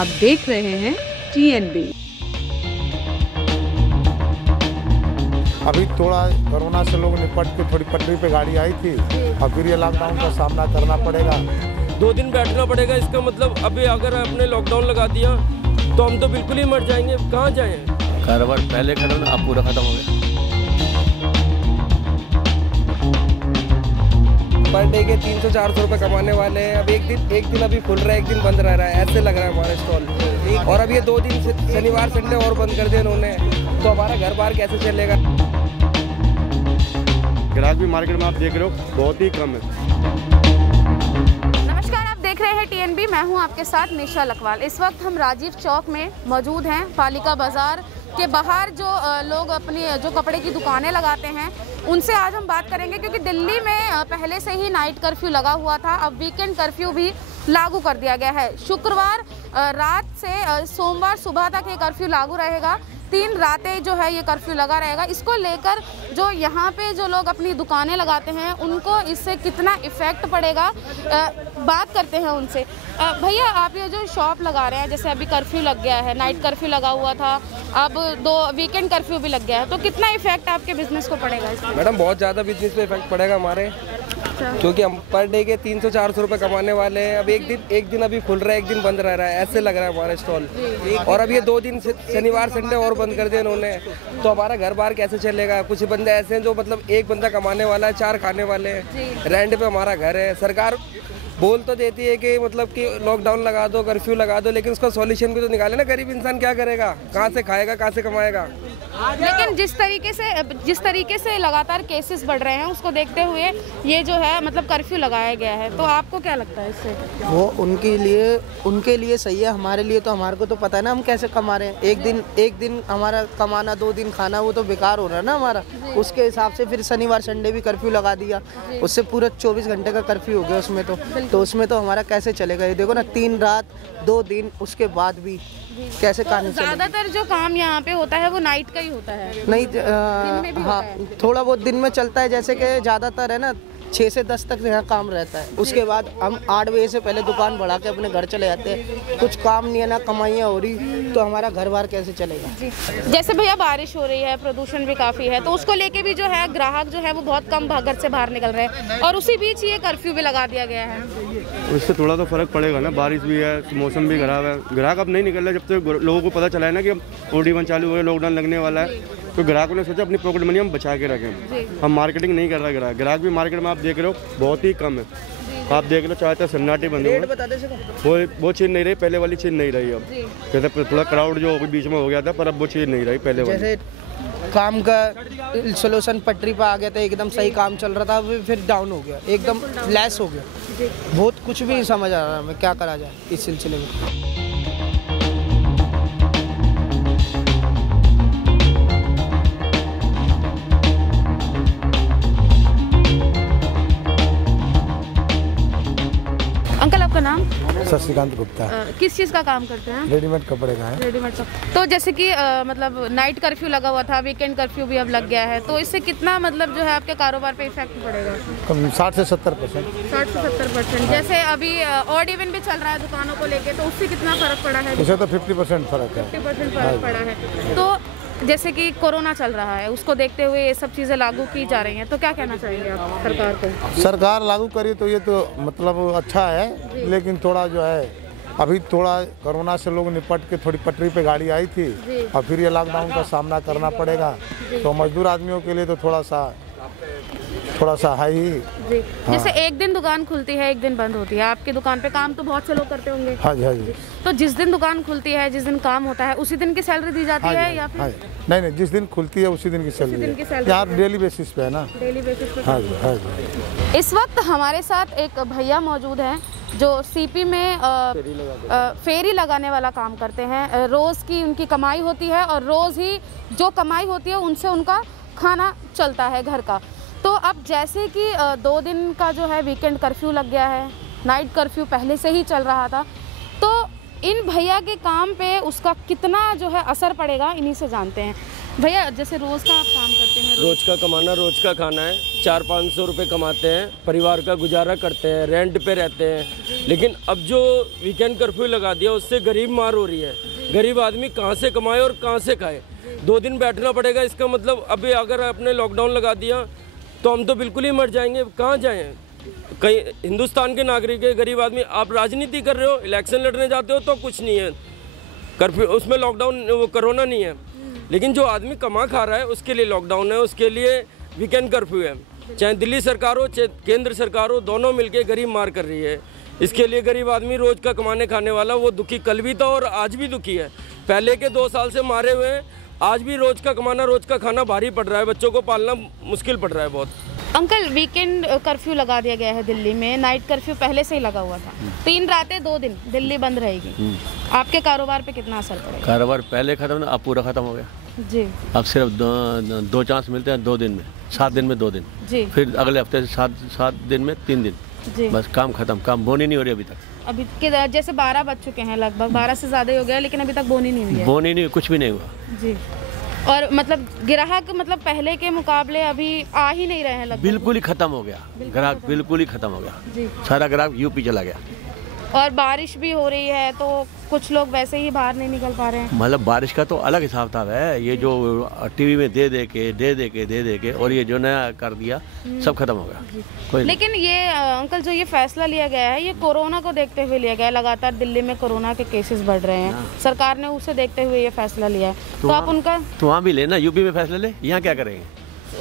आप देख रहे हैं TNB। अभी थोड़ा कोरोना से लोग निपट के थोड़ी पटरी पे गाड़ी आई थी और फिर ये लॉकडाउन का सामना करना पड़ेगा। 2 दिन बैठना पड़ेगा। इसका मतलब अभी अगर आपने लॉकडाउन लगा दिया तो हम तो बिल्कुल ही मर जाएंगे। कहाँ जाएं? कारोबार पहले खत्म, अब पूरा खत्म हो गया। पर डे के 300-400 रुपए कमाने वाले हैं। अब एक दिन अभी खुल रहा है, एक दिन बंद रह रहा है, ऐसे लग रहा है हमारा स्टॉल। और अब ये 2 दिन शनिवार संडे और बंद कर दिया इन्होंने, तो हमारा घर बार कैसे चलेगा? ग्राहक भी मार्केट में आप देख रहे हो बहुत ही कम है। नमस्कार, आप देख रहे हैं TNB। मैं हूं आपके साथ निशा लखवाल। इस वक्त हम राजीव चौक में मौजूद हैं। पालिका बाजार के बाहर जो लोग अपनी जो कपड़े की दुकानें लगाते हैं उनसे आज हम बात करेंगे, क्योंकि दिल्ली में पहले से ही नाइट कर्फ्यू लगा हुआ था। अब वीकेंड कर्फ्यू भी लागू कर दिया गया है। शुक्रवार रात से सोमवार सुबह तक ये कर्फ्यू लागू रहेगा। 3 रातें जो है ये कर्फ्यू लगा रहेगा। इसको लेकर जो यहाँ पे जो लोग अपनी दुकानें लगाते हैं उनको इससे कितना इफ़ेक्ट पड़ेगा, बात करते हैं उनसे। भैया, आप ये जो शॉप लगा रहे हैं, जैसे अभी कर्फ्यू लग गया है, नाइट कर्फ्यू लगा हुआ था, अब 2 वीकेंड कर्फ्यू भी लग गया है, तो कितना इफेक्ट आपके बिजनेस को पड़ेगा इसमें? मैडम, बहुत ज़्यादा बिजनेस पे इफेक्ट पड़ेगा हमारे, क्योंकि हम पर डे के 300-400 रुपए कमाने वाले हैं। अब एक दिन अभी खुल रहा है, एक दिन बंद रह रहा है, ऐसे लग रहा है हमारा स्टॉल। और अब ये 2 दिन शनिवार संडे और बंद कर दिया इन्होंने, तो हमारा घर बार कैसे चलेगा? कुछ बंदे ऐसे हैं जो मतलब एक बंदा कमाने वाला है, 4 खाने वाले हैं। रेंट पे हमारा घर है। सरकार बोल तो देती है कि मतलब कि लॉकडाउन लगा दो, कर्फ्यू लगा दो, लेकिन उसका सॉल्यूशन भी तो निकाले ना। गरीब इंसान क्या करेगा? कहाँ से खाएगा, कहाँ से कमाएगा? लेकिन जिस तरीके से लगातार केसेस बढ़ रहे हैं, उसको देखते हुए ये जो है मतलब कर्फ्यू लगाया गया है, तो आपको क्या लगता है इससे? वो उनके लिए सही है, हमारे लिए तो हमारे को तो पता है ना हम कैसे कमा रहे हैं। एक दिन हमारा कमाना, 2 दिन खाना, वो तो बेकार हो रहा है ना हमारा। उसके हिसाब से फिर शनिवार संडे भी कर्फ्यू लगा दिया, उससे पूरा 24 घंटे का कर्फ्यू हो गया उसमें तो उसमें तो हमारा कैसे चलेगा? ये देखो ना, 3 रात 2 दिन, उसके बाद भी कैसे काम चलेगा? ज्यादातर जो काम यहाँ पे होता है वो नाइट का ही होता है। नहीं, हाँ, थोड़ा बहुत दिन में चलता है, जैसे कि ज़्यादातर है ना 6 से 10 तक यहाँ काम रहता है। उसके बाद हम 8 बजे से पहले दुकान बढ़ा के अपने घर चले जाते हैं। कुछ काम नहीं है, ना कमाइयाँ हो रही, तो हमारा घर बार कैसे चलेगा? जैसे भैया बारिश हो रही है, प्रदूषण भी काफ़ी है, तो उसको लेके भी जो है ग्राहक जो है वो बहुत कम घर से बाहर निकल रहे हैं, और उसी बीच ये कर्फ्यू भी लगा दिया गया है। उससे थोड़ा तो फर्क पड़ेगा ना। बारिश भी है, मौसम भी खराब है, ग्राहक अब नहीं निकल रहा। जब तक लोगों को पता चला है ना कि अब OD1 चालू हो गया, लॉकडाउन लगने वाला है, तो ग्राहकों ने सोचा अपनी पॉकेट मनी हम बचा के रखें। हम मार्केटिंग नहीं कर रहा। ग्राहक भी मार्केट में आप देख रहे हो बहुत ही कम है। आप देख लो, चाहे तो सन्नाटे बंद हो, वो चीज़ नहीं रही, पहले वाली चीज़ नहीं रही। अब जैसे थोड़ा क्राउड जो बीच में हो गया था, पर अब वो चीज़ नहीं रही पहले वाली। जैसे काम का सोल्यूशन पटरी पर आ गया था, एकदम सही काम चल रहा था, फिर डाउन हो गया, एकदम लैस हो गया। बहुत कुछ भी नहीं समझ आ रहा हमें क्या करा जाए इस सिलसिले में। अंकल, आपका नाम? शशिकांत गुप्ता। किस चीज़ का काम करते हैं? रेडीमेड कपड़े का है। रेडीमेड का। तो जैसे कि मतलब नाइट कर्फ्यू लगा हुआ था, वीकेंड कर्फ्यू भी अब लग गया है, तो इससे कितना मतलब जो है आपके कारोबार पे इफेक्ट पड़ेगा? 60 से 70%। 60 से 70%। जैसे अभी ऑड इवन भी चल रहा है दुकानों को लेके, तो उससे कितना फर्क पड़ा है? उससे तो 50% फर्क है। 50% फर्क पड़ा है। तो जैसे कि कोरोना चल रहा है, उसको देखते हुए ये सब चीज़ें लागू की जा रही हैं, तो क्या कहना चाहेंगे आप सरकार को? सरकार लागू करी तो ये तो मतलब अच्छा है, लेकिन थोड़ा जो है अभी थोड़ा कोरोना से लोग निपट के थोड़ी पटरी पे गाड़ी आई थी और फिर ये लॉकडाउन का सामना करना पड़ेगा, तो मजदूर आदमियों के लिए तो थोड़ा सा हाई ही। हाँ। जैसे एक दिन दुकान खुलती है, एक दिन बंद होती है। आपकी दुकान पे काम तो बहुत से लोग करते होंगे। हाँ जी। तो जिस दिन दुकान खुलती है, जिस दिन काम होता है, उसी दिन की सैलरी दी जाती है या फिर? नहीं, जिस दिन खुलती है उसी दिन की सैलरी यार डेली बेसिस पे है ना। डेली बेसिस पे। हाँ जी। इस वक्त हमारे साथ एक भैया मौजूद हैं जो CP में फेरी लगाने वाला काम करते हैं। रोज़ की उनकी कमाई होती है और रोज़ ही जो कमाई होती है उनसे उनका खाना चलता है घर का। तो अब जैसे कि 2 दिन का जो है वीकेंड कर्फ्यू लग गया है, नाइट कर्फ्यू पहले से ही चल रहा था, तो इन भैया के काम पे उसका कितना जो है असर पड़ेगा, इन्हीं से जानते हैं। भैया, जैसे रोज़ का आप काम करते हैं, रोज़ का कमाना, रोज़ का खाना है। 400-500 रुपये कमाते हैं, परिवार का गुजारा करते हैं, रेंट पे रहते हैं। लेकिन अब जो वीकेंड कर्फ्यू लगा दिया उससे गरीब मार हो रही है। गरीब आदमी कहाँ से कमाए और कहाँ से खाए? 2 दिन बैठना पड़ेगा। इसका मतलब अभी अगर आपने लॉकडाउन लगा दिया तो हम तो बिल्कुल ही मर जाएंगे। कहाँ जाएँ? कहीं हिंदुस्तान के नागरिक है, गरीब आदमी। आप राजनीति कर रहे हो, इलेक्शन लड़ने जाते हो तो कुछ नहीं है, कर्फ्यू उसमें लॉकडाउन, वो कोरोना नहीं है। लेकिन जो आदमी कमा खा रहा है उसके लिए लॉकडाउन है, उसके लिए वीकेंड कर्फ्यू है। चाहे दिल्ली सरकार हो चाहे केंद्र सरकार हो, दोनों मिलके गरीब मार कर रही है। इसके लिए गरीब आदमी रोज का कमाने खाने वाला वो दुखी कल भी था और आज भी दुखी है। पहले के 2 साल से मारे हुए हैं, आज भी रोज का कमाना रोज का खाना भारी पड़ रहा है, बच्चों को पालना मुश्किल पड़ रहा है बहुत। अंकल, वीकेंड कर्फ्यू लगा दिया गया है दिल्ली में। नाइट कर्फ्यू पहले से ही लगा हुआ था। 3 रातें 2 दिन दिल्ली बंद रहेगी। आपके कारोबार पे कितना असर पड़ेगा? कारोबार पहले खत्म, अब पूरा खत्म हो गया जी। अब सिर्फ 2 चांस मिलते हैं 2 दिन में, 7 दिन में 2 दिन जी। फिर अगले हफ्ते से 7 दिन में 3 दिन जी। बस काम खत्म। काम बोनी नहीं हो रही अभी तक। अभी के जैसे 12 बज चुके हैं, लगभग 12 से ज़्यादा ही हो गया, लेकिन अभी तक बोनी नहीं हुई है। बोनी नहीं, कुछ भी नहीं हुआ जी। और मतलब ग्राहक मतलब पहले के मुकाबले अभी आ ही नहीं रहे हैं लगभग। बिल्कुल ही खत्म हो गया ग्राहक, बिल्कुल ही खत्म हो गया जी। सारा ग्राहक यूपी चला गया। और बारिश भी हो रही है तो कुछ लोग वैसे ही बाहर नहीं निकल पा रहे हैं। मतलब बारिश का तो अलग हिसाब किताब है। ये जो टीवी में दे के और ये जो नया कर दिया सब खत्म हो गया। कोई लेकिन ये अंकल जो ये फैसला लिया गया है ये कोरोना को देखते हुए लिया गया है। लगातार दिल्ली में कोरोना के केसेस बढ़ रहे हैं, सरकार ने उसे देखते हुए ये फैसला लिया है। तो आप उनका तो वहाँ भी लेना, यूपी में फैसला ले, यहाँ क्या करेंगे?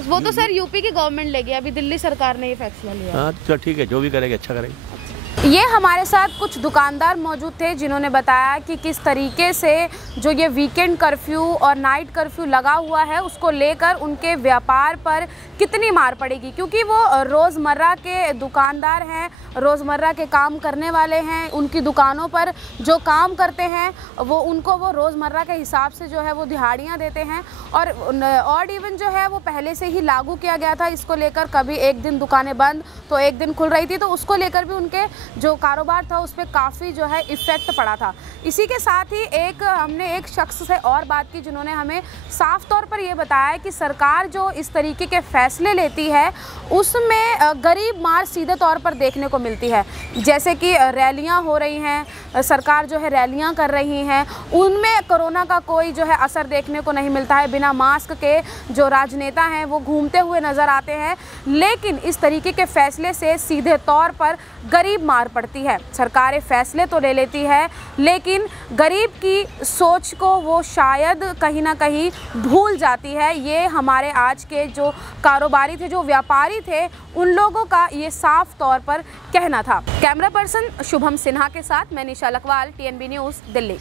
वो तो सर यूपी की गवर्नमेंट लेगी, अभी दिल्ली सरकार ने ये फैसला लिया। हाँ तो ठीक है, जो भी करेंगे अच्छा करेंगे। ये हमारे साथ कुछ दुकानदार मौजूद थे जिन्होंने बताया कि किस तरीके से जो ये वीकेंड कर्फ्यू और नाइट कर्फ्यू लगा हुआ है उसको लेकर उनके व्यापार पर कितनी मार पड़ेगी, क्योंकि वो रोज़मर्रा के दुकानदार हैं, रोज़मर्रा के काम करने वाले हैं। उनकी दुकानों पर जो काम करते हैं वो रोज़मर्रा के हिसाब से जो है वो दिहाड़ियाँ देते हैं। और ऑड इवन जो है वो पहले से ही लागू किया गया था। इसको लेकर कभी एक दिन दुकानें बंद तो एक दिन खुल रही थी, तो उसको लेकर भी उनके जो कारोबार था उस पर काफ़ी जो है इफ़ेक्ट पड़ा था। इसी के साथ ही हमने एक शख्स से और बात की जिन्होंने हमें साफ तौर पर ये बताया कि सरकार जो इस तरीके के फैसले लेती है उसमें गरीब मार सीधे तौर पर देखने को मिलती है। जैसे कि रैलियां हो रही हैं, सरकार जो है रैलियां कर रही हैं, उनमें कोरोना का कोई जो है असर देखने को नहीं मिलता है। बिना मास्क के जो राजनेता हैं वो घूमते हुए नज़र आते हैं, लेकिन इस तरीके के फैसले से सीधे तौर पर गरीब मार पड़ती है। सरकारें फैसले तो ले लेती है लेकिन गरीब की सोच को वो शायद कहीं ना कहीं भूल जाती है। ये हमारे आज के जो कारोबारी थे, जो व्यापारी थे, उन लोगों का ये साफ तौर पर कहना था। कैमरा पर्सन शुभम सिन्हा के साथ मैं निशा लखवाल, TNB न्यूज़, दिल्ली।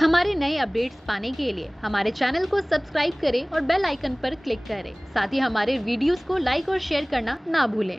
हमारे नए अपडेट्स पाने के लिए हमारे चैनल को सब्सक्राइब करें और बेल आइकन पर क्लिक करें। साथ ही हमारे वीडियोस को लाइक और शेयर करना ना भूलें।